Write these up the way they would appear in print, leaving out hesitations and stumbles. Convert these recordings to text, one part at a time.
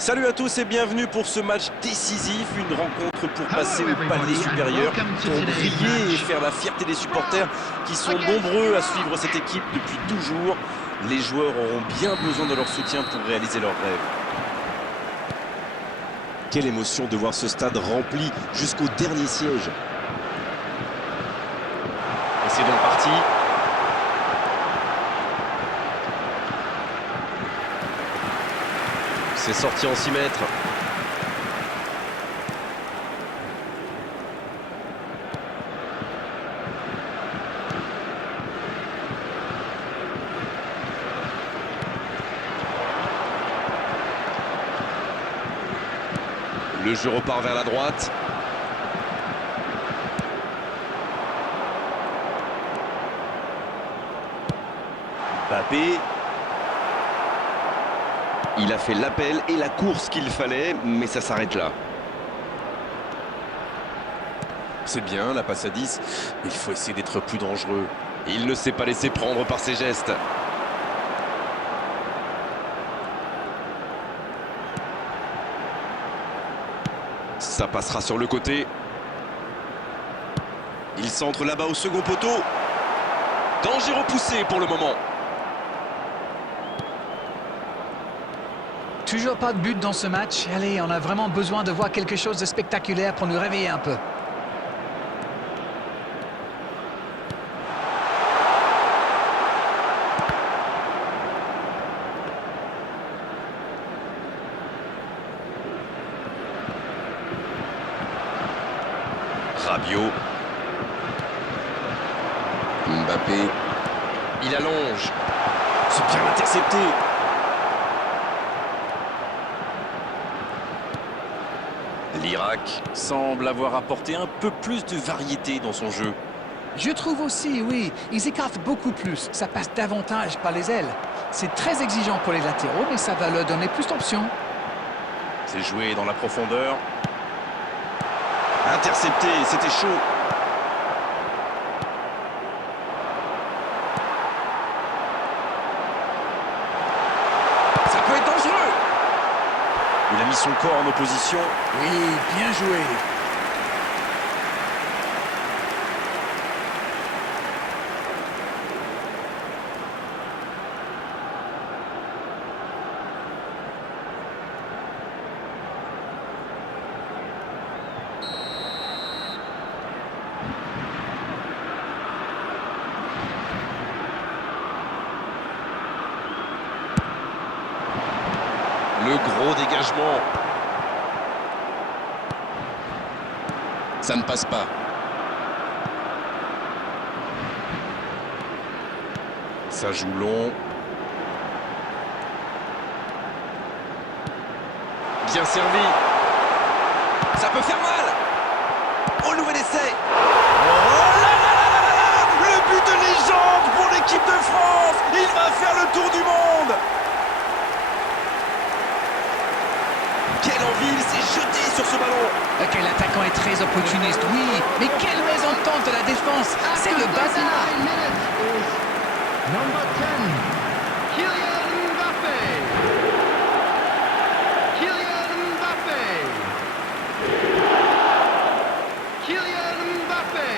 Salut à tous et bienvenue pour ce match décisif, une rencontre pour passer au palier supérieur, pour briller et faire la fierté des supporters qui sont nombreux à suivre cette équipe depuis toujours. Les joueurs auront bien besoin de leur soutien pour réaliser leurs rêves. Quelle émotion de voir ce stade rempli jusqu'au dernier siège. Et c'est donc parti. C'est sorti en 6 mètres. Le jeu repart vers la droite. Mbappé. Il a fait l'appel et la course qu'il fallait, mais ça s'arrête là. C'est bien, la passe à 10, mais il faut essayer d'être plus dangereux. Il ne s'est pas laissé prendre par ses gestes. Ça passera sur le côté. Il centre là-bas au second poteau. Danger repoussé pour le moment. Toujours pas de but dans ce match. Allez, on a vraiment besoin de voir quelque chose de spectaculaire pour nous réveiller un peu. Rabiot. Mbappé. Il allonge. C'est bien intercepté. L'Irak semble avoir apporté un peu plus de variété dans son jeu. Je trouve aussi, oui, ils écartent beaucoup plus. Ça passe davantage par les ailes. C'est très exigeant pour les latéraux, mais ça va leur donner plus d'options. C'est joué dans la profondeur. Intercepté, c'était chaud. Ça peut être dangereux. Il a mis son corps en opposition. Oui, bien joué. Le gros dégagement. Ça ne passe pas. Ça joue long. Bien servi. Ça peut faire mal. Au nouvel essai. Oh là là là là là. Le but de légende pour l'équipe de France. Il va faire le tour du monde. Quelle envie, il s'est jeté sur ce ballon. Ok, l'attaquant est très opportuniste, oui. Mais quelle mésentente de la défense. C'est le bazar. Number 10, Kylian Mbappé. Kylian Mbappé. Kylian Mbappé.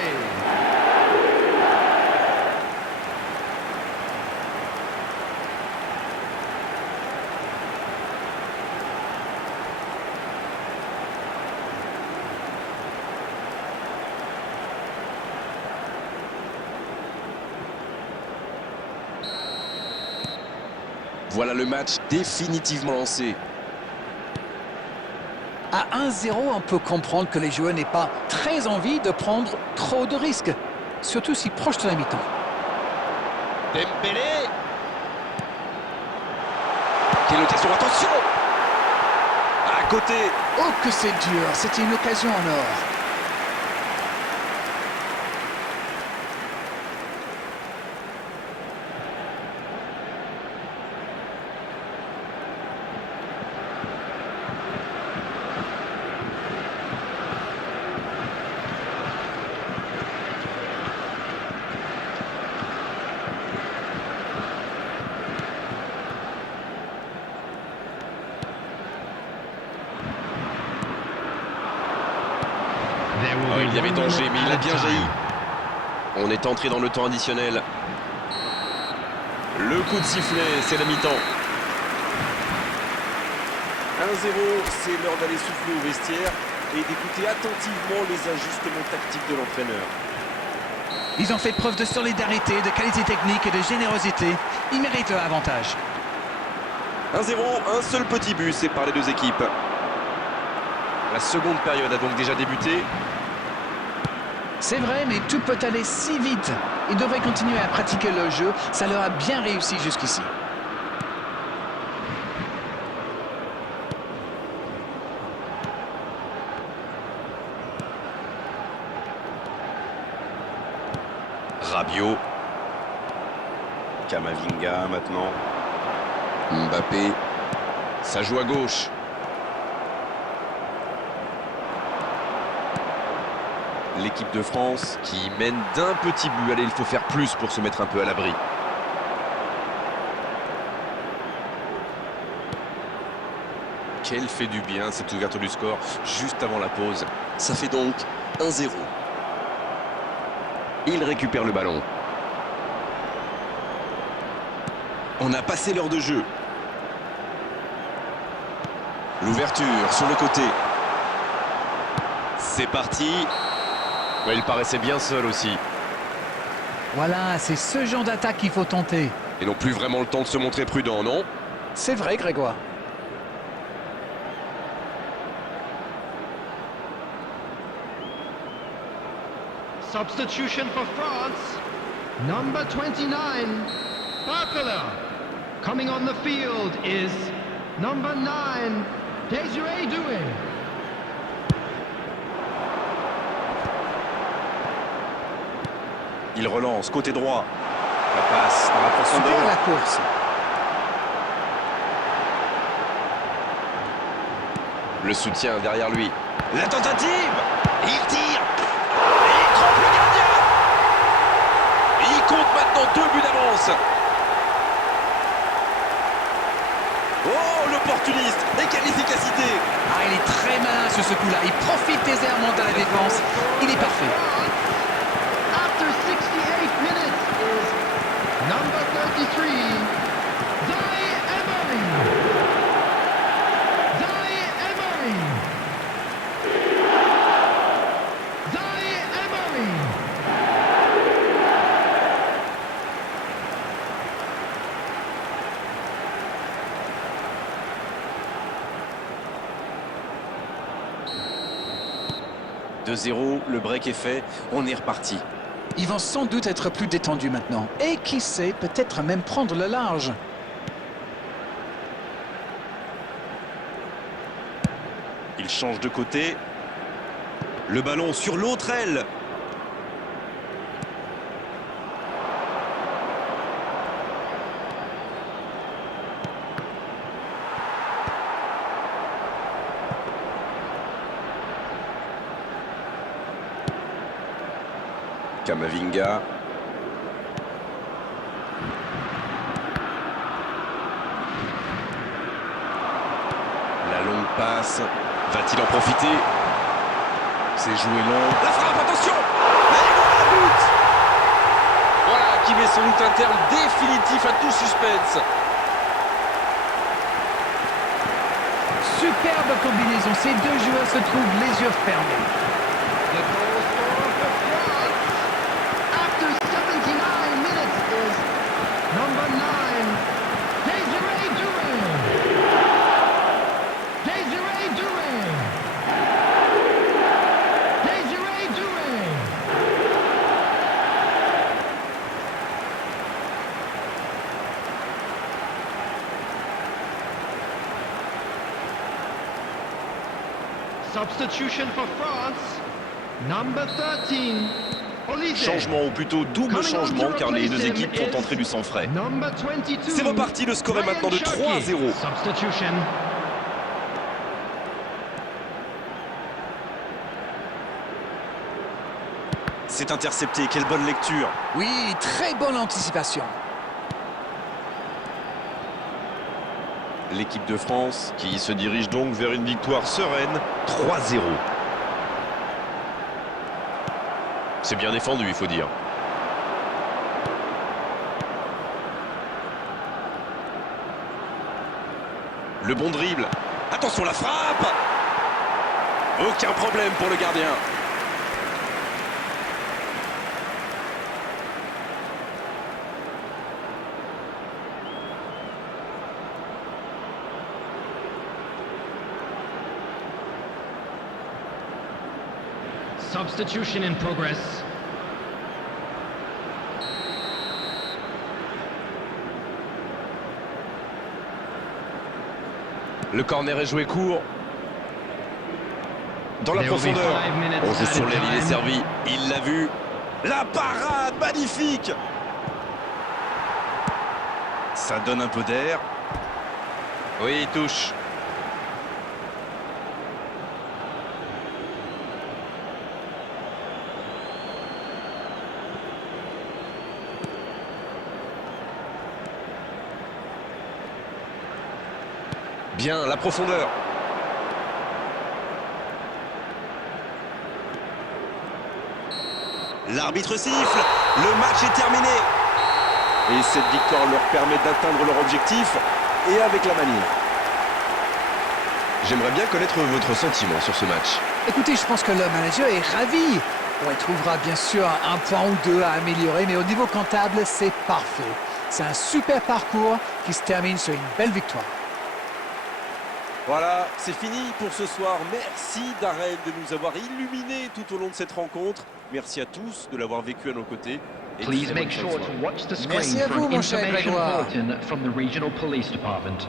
Voilà le match définitivement lancé. À 1-0, on peut comprendre que les joueurs n'aient pas très envie de prendre trop de risques. Surtout si proche de la mi-temps. Dembélé. Quelle occasion, attention. À côté. Oh, que c'est dur. C'était une occasion en or. Oh, il y avait danger, mais il a bien jailli. On est entré dans le temps additionnel. Le coup de sifflet, c'est la mi-temps. 1-0, c'est l'heure d'aller souffler au vestiaire et d'écouter attentivement les ajustements tactiques de l'entraîneur. Ils ont fait preuve de solidarité, de qualité technique et de générosité. Ils méritent leur avantage. 1-0, un seul petit but sépare les deux équipes. La seconde période a donc déjà débuté. C'est vrai, mais tout peut aller si vite. Ils devraient continuer à pratiquer le jeu. Ça leur a bien réussi jusqu'ici. Rabiot. Camavinga maintenant. Mbappé. Ça joue à gauche. L'équipe de France qui mène d'un petit but. Allez, il faut faire plus pour se mettre un peu à l'abri. Quel fait du bien cette ouverture du score juste avant la pause. Ça fait donc 1-0. Il récupère le ballon. On a passé l'heure de jeu. L'ouverture sur le côté. C'est parti. Ouais, il paraissait bien seul aussi. Voilà, c'est ce genre d'attaque qu'il faut tenter. Et non plus vraiment le temps de se montrer prudent, non? C'est vrai, Grégoire. Substitution for France. Number 29, Barcola. Coming on the field is number 9, Désiré Doué. Il relance, côté droit. La passe dans la Super profondeur. la course. Le soutien derrière lui. La tentative. Il tire. Et il trompe le gardien. Et il compte maintenant 2 buts d'avance. Oh, l'opportuniste. Et quelle efficacité. Ah, il est très malin sur ce coup-là. Il profite des airs montés à la défense. Il est parfait. After 68 minutes is number 33, Zai Emery. Zai Emery. Zai Emery. « 2-0, le break est fait, on est reparti. Ils vont sans doute être plus détendus maintenant. Et qui sait, peut-être même prendre le large. Il change de côté. Le ballon sur l'autre aile. Camavinga. La longue passe. Va-t-il en profiter? C'est joué long. La frappe, attention! Et voilà, but! Voilà qui met sans doute un terme définitif à tout suspense. Superbe combinaison. Ces deux joueurs se trouvent les yeux fermés. The goal scorer for France after 79 minutes is number 9, Désiré Doué. Désiré Doué. Désiré Doué. Substitution for France, number 13, Olise. Changement, ou plutôt double changement, car les deux équipes font entrer du sang frais. Number 22, C'est reparti, le score est maintenant de 3-0. Substitution. C'est intercepté, quelle bonne lecture. Oui, très bonne anticipation. L'équipe de France qui se dirige donc vers une victoire sereine, 3-0. C'est bien défendu, il faut dire. Le bon dribble. Attention la frappe. Aucun problème pour le gardien. Substitution in progress. Le corner est joué court. Dans la There will be profondeur. 5 minutes On joue sur added l'aile, il est time. servi. Il l'a vu. La parade, magnifique. Ça donne un peu d'air. Oui, il touche. Bien, la profondeur. L'arbitre siffle. Le match est terminé. Et cette victoire leur permet d'atteindre leur objectif, et avec la manière. J'aimerais bien connaître votre sentiment sur ce match. Écoutez, je pense que le manager est ravi. Bon, il trouvera bien sûr un point ou deux à améliorer, mais au niveau comptable, c'est parfait. C'est un super parcours qui se termine sur une belle victoire. Voilà, c'est fini pour ce soir. Merci Darren de nous avoir illuminés tout au long de cette rencontre. Merci à tous de l'avoir vécu à nos côtés. Et Please très bonne make fin de sure soirée. to watch the Merci screen à for vous, an mon cher information Grégoire. bulletin from the regional police department.